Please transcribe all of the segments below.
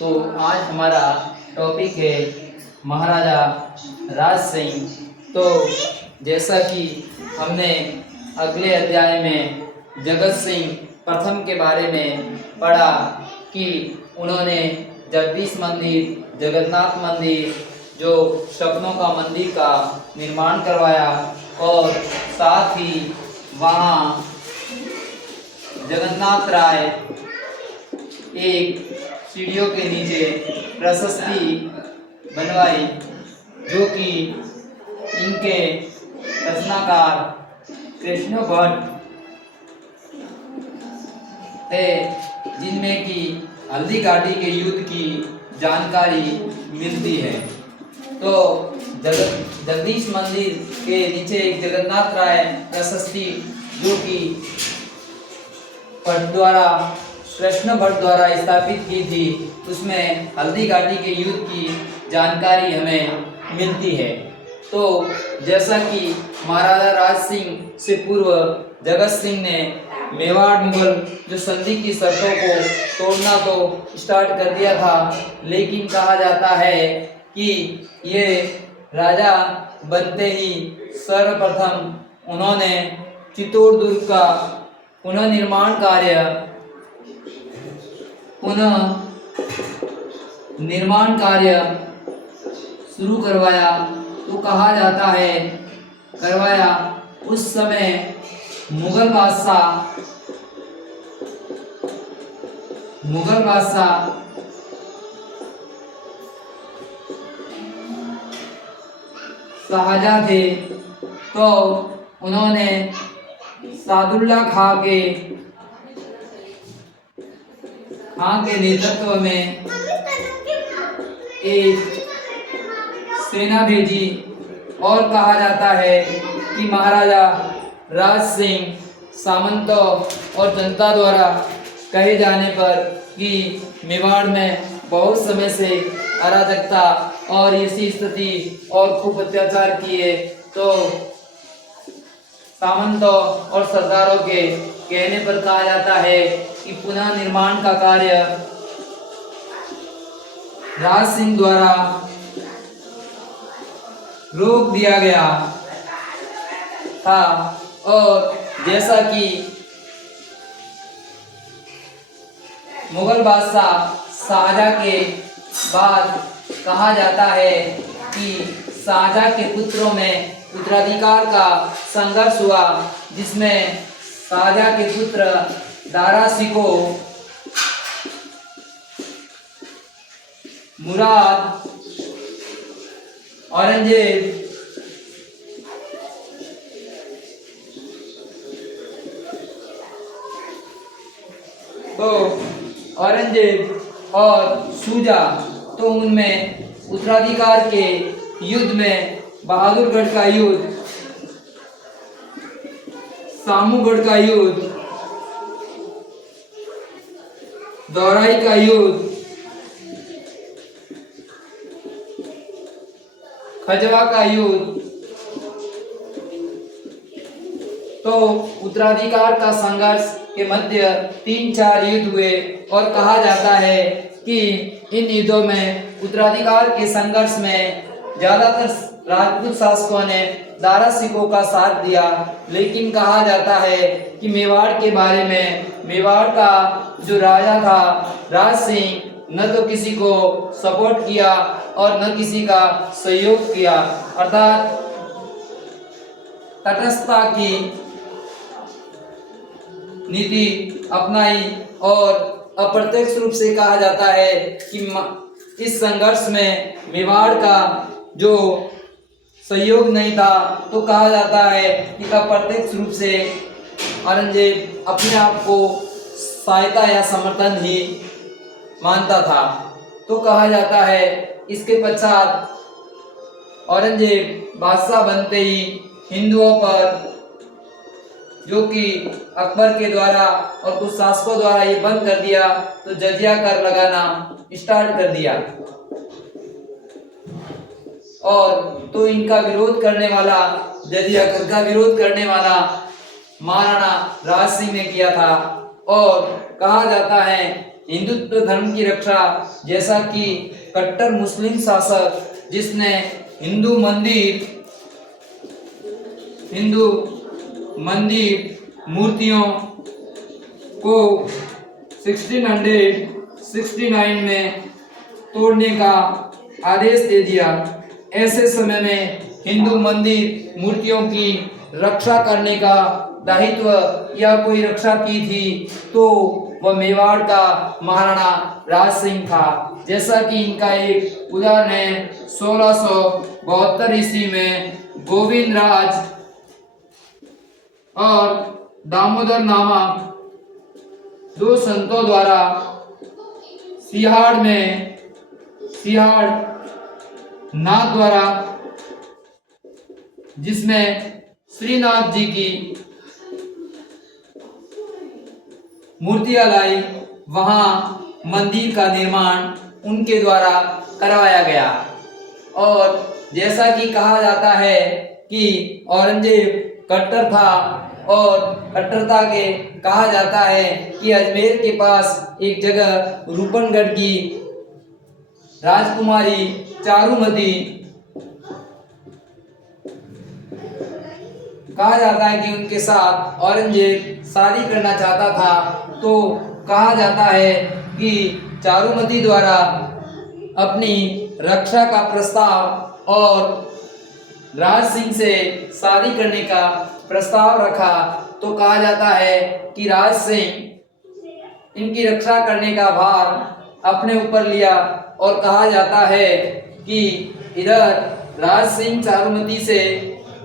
तो आज हमारा टॉपिक है महाराजा राज सिंह। तो जैसा कि हमने अगले अध्याय में जगत सिंह प्रथम के बारे में पढ़ा कि उन्होंने जगदीश मंदिर, जगन्नाथ मंदिर, जो सपनों का मंदिर का निर्माण करवाया और साथ ही वहाँ जगन्नाथ राय एक सीढ़ियों के नीचे प्रशस्ति बनवाई, जो कि इनके रचनाकार कृष्ण भट्ट थे, जिनमें कि हल्दी घाटी के युद्ध की जानकारी मिलती है। तो जगदीश मंदिर के नीचे एक जगन्नाथ राय प्रशस्ति, जो कि भट्ट द्वारा, कृष्ण भट्ट द्वारा स्थापित की थी, उसमें हल्दी घाटी के युद्ध की जानकारी हमें मिलती है। तो जैसा कि महाराजा राज सिंह से पूर्व जगत सिंह ने मेवाड़ मुगल जो संधि की शर्तों को तोड़ना तो स्टार्ट कर दिया था, लेकिन कहा जाता है कि ये राजा बनते ही सर्वप्रथम उन्होंने चित्तौड़ दुर्ग का पुनर्निर्माण कार्य शुरू करवाया। तो कहा जाता है करवाया उस समय मुगल बादशाह शाहजहां थे। तो उन्होंने सादुल्ला खां के नेतृत्व में एक सेना भेजी, और कहा जाता है कि महाराजा राज सिंह सामंतों और जनता द्वारा कहे जाने पर कि मेवाड़ में बहुत समय से अराजकता और ऐसी स्थिति और खूब अत्याचार किए, तो सामंतों और सरदारों के कहने पर कहा जाता है कि पुनः निर्माण का कार्य राज सिंह द्वारा रोक दिया गया था। और जैसा कि मुगल बादशाह शाहजहां के बाद कहा जाता है कि शाहजहां के पुत्रों में उत्तराधिकार का संघर्ष हुआ, जिसमें शाहजहां के पुत्र दारा शिको, मुराद, औरंगजेब, तो औरंगजेब और शुजा, तो उनमें उत्तराधिकार के युद्ध में बहादुरगढ़ का युद्ध, सामूगढ़ का युद्ध, दौराई का युद्ध, खजवा का युद्ध, तो उत्तराधिकार का संघर्ष के मध्य 3-4 युद्ध हुए। और कहा जाता है कि इन युद्धों में उत्तराधिकार के संघर्ष में ज्यादातर राजपूत शासकों ने दारा शिकोह का साथ दिया, लेकिन कहा जाता है कि मेवाड़ के बारे में, मेवाड़ का जो राजा था राज सिंह, न तो किसी को सपोर्ट किया और न किसी का सहयोग किया, अर्थात तटस्थता की नीति अपनाई। और अप्रत्यक्ष रूप से कहा जाता है कि इस संघर्ष में मेवाड़ का जो सहयोग नहीं था, तो कहा जाता है कि अप्रत्यक्ष रूप से औरंगजेब अपने आप को सहायता या समर्थन ही मानता था। तो कहा जाता है इसके पश्चात औरंगजेब बादशाह बनते ही हिंदुओं पर, जो कि अकबर के द्वारा और कुछ शासकों द्वारा ये बंद कर दिया, तो जजिया कर लगाना स्टार्ट कर दिया। और तो इनका विरोध करने वाला, जजिया कर का विरोध करने वाला महाराणा राज सिंह ने किया था। और कहा जाता है हिंदुत्व धर्म की रक्षा, जैसा कि कट्टर मुस्लिम शासक जिसने हिंदू मंदिर मूर्तियों को 1669 में तोड़ने का आदेश दे दिया। ऐसे समय में हिंदू मंदिर मूर्तियों की रक्षा करने का दायित्व या कोई रक्षा की थी तो वह मेवाड़ का महाराणा राज सिंह था। जैसा कि इनका एक उदाहरण है, 1672 ईस्वी में गोविंद राज और दामोदर नामक दो संतों द्वारा सिहाड़ नाथ द्वारा, जिसमें श्रीनाथ जी की मूर्तियां लाई, वहां मंदिर का निर्माण उनके द्वारा करवाया गया। और जैसा कि कहा जाता है कि औरंगजेब कट्टर था और कट्टरता के कहा जाता है कि अजमेर के पास एक जगह रूपनगढ़ की राजकुमारी चारुमती, कहा जाता है कि उनके साथ औरंगजेब शादी करना चाहता था। तो कहा जाता है कि चारुमती द्वारा अपनी रक्षा का प्रस्ताव और राज सिंह से शादी करने का प्रस्ताव रखा। तो कहा जाता है कि राज सिंह इनकी रक्षा करने का भार अपने ऊपर लिया और कहा जाता है कि इधर राज सिंह चारुमती से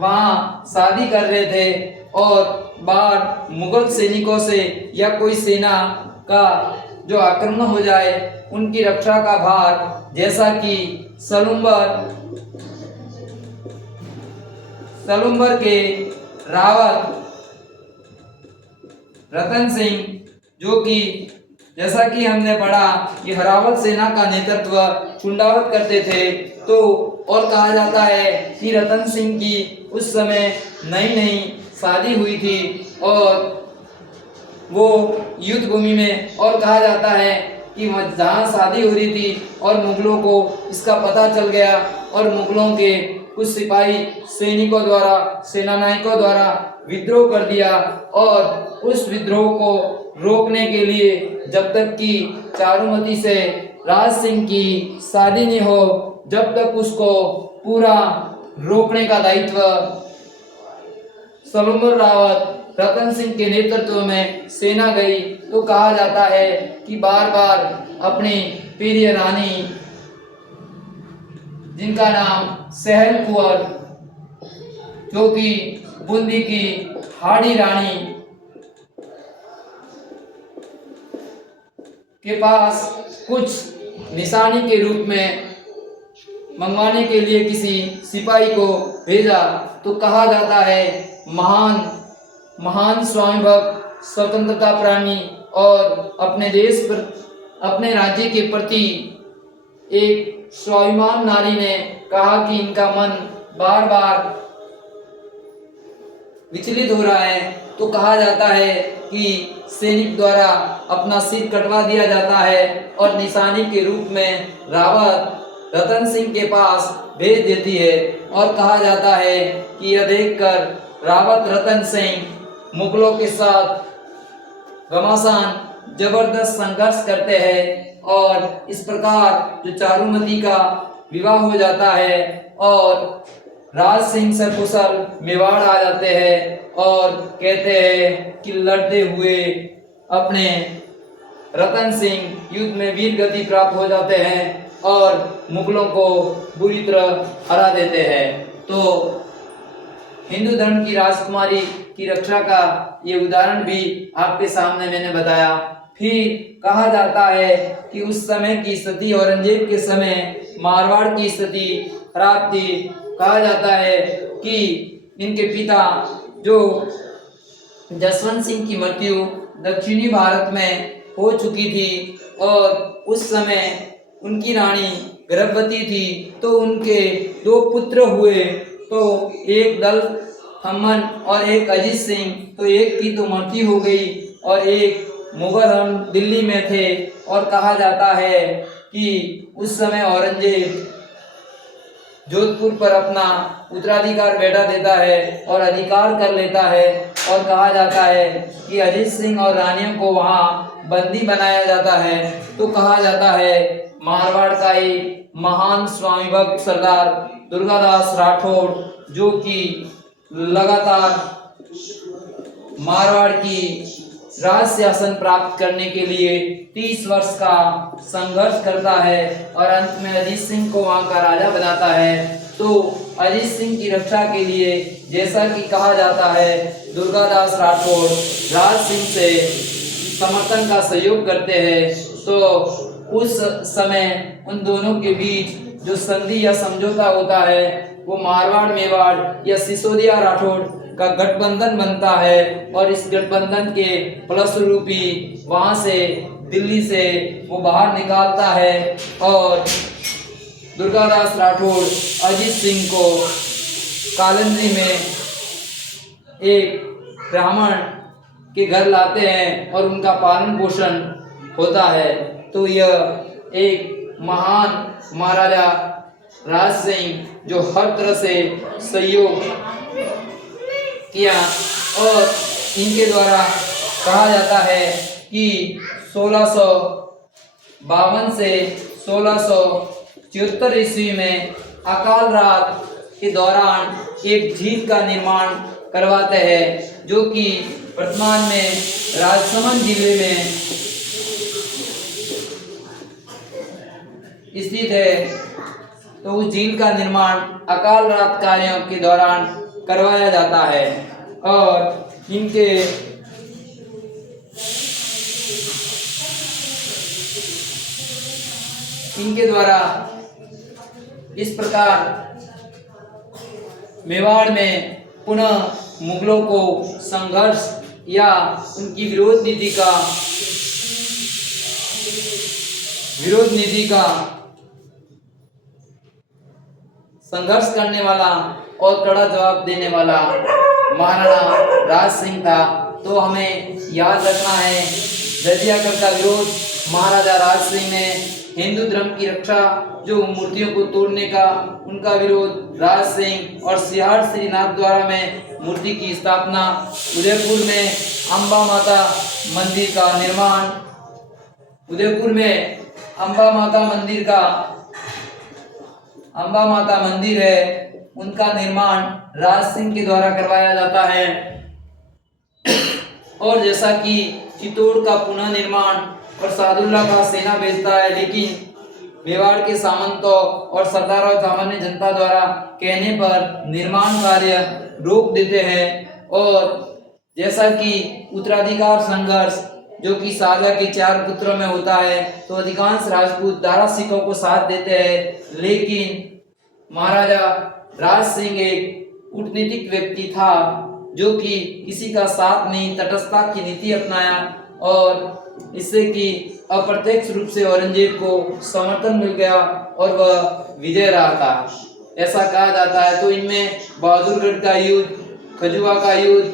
वहां शादी कर रहे थे और बाहर मुगल सैनिकों से या कोई सेना का जो आक्रमण हो जाए उनकी रक्षा का भार, जैसा कि सलुम्बर के रावत रतन सिंह, जो कि जैसा कि हमने पढ़ा कि हरावल सेना का नेतृत्व चुंडावत करते थे। तो और कहा जाता है कि रतन सिंह की उस समय नई शादी हुई थी और वो युद्ध भूमि में, और कहा जाता है कि जहाँ शादी हो रही थी और मुगलों को इसका पता चल गया और मुगलों के कुछ सिपाही सैनिकों द्वारा, सेनानायकों द्वारा विद्रोह कर दिया। और उस विद्रोह को रोकने के लिए जब तक कि चारुमती से राज सिंह की शादी नहीं हो, जब तक उसको पूरा रोकने का दायित्व सलुम्बर रावत रतन सिंह के नेतृत्व में सेना गई। तो कहा जाता है कि बार बार अपनी प्रिय रानी, जिनका नाम सहल कुंवर, जो कि बूंदी की हाड़ी रानी के पास कुछ निशानी के रूप में मंगवाने के लिए किसी सिपाही को भेजा। तो कहा जाता है महान स्वाभिभक्त स्वतंत्रता प्राणी और अपने देश पर, अपने राज्य के प्रति एक स्वाभिमान नारी ने कहा कि इनका मन बार बार विचलित हो रहा है। तो कहा जाता है कि सैनिक द्वारा अपना सिर कटवा दिया जाता है और निशानी के रूप में रावत रतन सिंह के पास भेज देती है। और कहा जाता है कि यह देखकर रावत रतन सिंह मुगलों के साथ घमासान जबरदस्त संघर्ष करते हैं और इस प्रकार जो चारुमती का विवाह हो जाता है और राज सिंह सकुशल मेवाड़ आ जाते हैं और कहते हैं कि लड़ते हुए अपने रतन सिंह युद्ध में वीर गति प्राप्त हो जाते हैं और मुगलों को बुरी तरह हरा देते हैं। तो हिंदू धर्म की राजकुमारी की रक्षा का ये उदाहरण भी आपके सामने मैंने बताया। फिर कहा जाता है कि उस समय की स्थिति, औरंगजेब के समय मारवाड़ की स्थिति खराब थी। कहा जाता है कि इनके पिता जो जसवंत सिंह की मृत्यु दक्षिणी भारत में हो चुकी थी और उस समय उनकी रानी गर्भवती थी। तो उनके दो पुत्र हुए, तो एक दल हमन और एक अजीत सिंह। तो एक की तो मृत्यु हो गई और एक मुगल हम दिल्ली में थे और कहा जाता है कि उस समय औरंगजेब जोधपुर पर अपना उत्तराधिकार बैठा देता है और अधिकार कर लेता है और कहा जाता है कि अजीत सिंह और रानियों को वहाँ बंदी बनाया जाता है। तो कहा जाता है मारवाड़ का एक महान स्वामी भक्त सरदार दुर्गादास राठौड़ जो कि लगातार मारवाड़ की राज शासन प्राप्त करने के लिए 30 वर्ष का संघर्ष करता है और अंत में अजीत सिंह को वहां का राजा बनाता है। तो अजीत सिंह की रक्षा के लिए जैसा कि कहा जाता है दुर्गादास राठौड़ राज सिंह से समर्थन का सहयोग करते हैं। तो उस समय उन दोनों के बीच जो संधि या समझौता होता है वो मारवाड़ मेवाड़ या सिसोदिया राठौड़ का गठबंधन बनता है और इस गठबंधन के फलस्वरूप ही वहां से दिल्ली से वो बाहर निकालता है और दुर्गादास राठौड़ अजीत सिंह को कालंदी में एक ब्राह्मण के घर लाते हैं और उनका पालन पोषण होता है। तो यह एक महान महाराजा राज सिंह जो हर तरह से सहयोग किया और इनके द्वारा कहा जाता है कि 1652 से 1674 ईस्वी में अकाल रात के दौरान एक झील का निर्माण करवाते हैं जो कि वर्तमान में राजसमंद जिले में स्थित है। तो उस झील का निर्माण अकाल रात कार्यों के दौरान करवाया जाता है और इनके द्वारा इस प्रकार मेवाड़ में पुनः मुगलों को संघर्ष या उनकी विरोध नीति का संघर्ष करने वाला और कड़ा जवाब देने वाला महाराणा राज सिंह था। तो हमें याद रखना है जजियाकर का विरोध महाराजा राज सिंह ने, हिंदू धर्म की रक्षा जो मूर्तियों को तोड़ने का उनका विरोध राज सिंह और सिहार श्रीनाथ द्वारा में मूर्ति की स्थापना, उदयपुर में अम्बा माता मंदिर का निर्माण, उदयपुर में अम्बा माता मंदिर है उनका निर्माण राज सिंह के द्वारा करवाया जाता है। और जैसा कि चित्तौड़ का पुनः निर्माण और सादुल्ला का सेना भेजता है लेकिन मेवाड़ के सामंतों और सरदारों सामान्य जनता द्वारा कहने पर निर्माण कार्य रोक देते हैं। और जैसा कि उत्तराधिकार संघर्ष जो कि शाहजहां के 4 पुत्रों में होता है तो अधिकांश राजपूत दारा सिखों को साथ देते हैं लेकिन महाराजा राज सिंह एक कूटनीतिक व्यक्ति था जो कि किसी का साथ नहीं, तटस्थता की नीति अपनाया और इससे कि अप्रत्यक्ष रूप से औरंगजेब को समर्थन मिल गया और वह विजय रहा था ऐसा कहा जाता है। तो इनमें बहादुरगढ़ का युद्ध, खजुआ का युद्ध,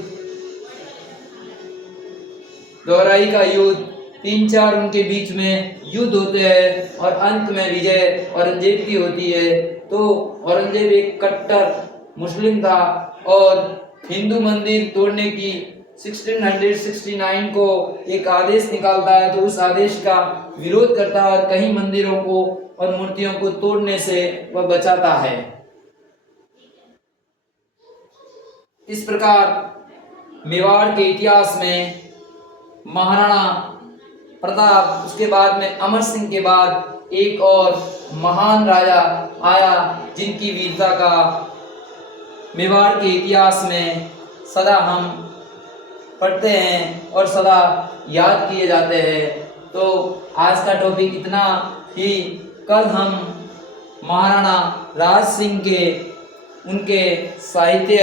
दोराई का युद्ध, 3-4 उनके बीच में युद्ध होते हैं और अंत में विजय औरंगजेब की होती है। तो औरंगजेब एक कट्टर मुस्लिम था और हिंदू मंदिर तोड़ने की 1669 को एक आदेश निकालता है तो उस आदेश का विरोध करता है और कई मंदिरों को और मूर्तियों को तोड़ने से वह बचाता है। इस प्रकार मेवाड़ के इतिहास में महाराणा प्रताप, उसके बाद में अमर सिंह के बाद एक और महान राजा आया जिनकी वीरता का मेवाड़ के इतिहास में सदा हम पढ़ते हैं और सदा याद किए जाते हैं। तो आज का टॉपिक इतना ही। कल हम महाराणा राज सिंह के उनके साहित्य,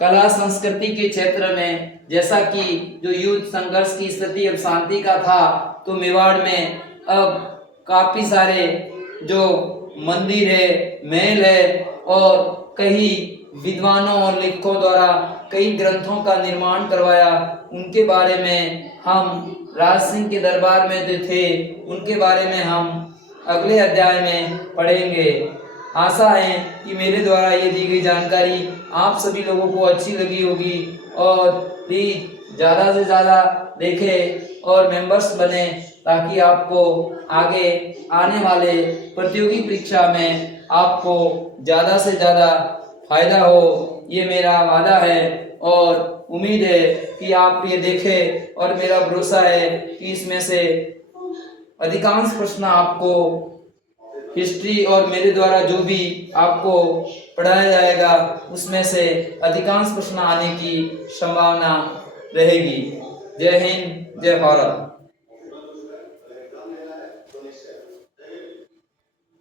कला, संस्कृति के क्षेत्र में जैसा कि जो युद्ध संघर्ष की स्थिति अब शांति का था तो मेवाड़ में अब काफी सारे जो मंदिर है, महल है और कई विद्वानों और लेखकों द्वारा कई ग्रंथों का निर्माण करवाया। उनके बारे में हम राज सिंह के दरबार में जो थे उनके बारे में हम अगले अध्याय में पढ़ेंगे। आशा है कि मेरे द्वारा ये दी गई जानकारी आप सभी लोगों को अच्छी लगी होगी और प्लीज ज़्यादा से ज़्यादा देखें और मेंबर्स बने ताकि आपको आगे आने वाले प्रतियोगी परीक्षा में आपको ज़्यादा से ज़्यादा फायदा हो, ये मेरा वादा है और उम्मीद है कि आप ये देखें और मेरा भरोसा है कि इसमें से अधिकांश प्रश्न आपको हिस्ट्री और मेरे द्वारा जो भी आपको पढ़ाया जाएगा उसमें से अधिकांश प्रश्न आने की संभावना रहेगी। जय हिंद, जय भारत।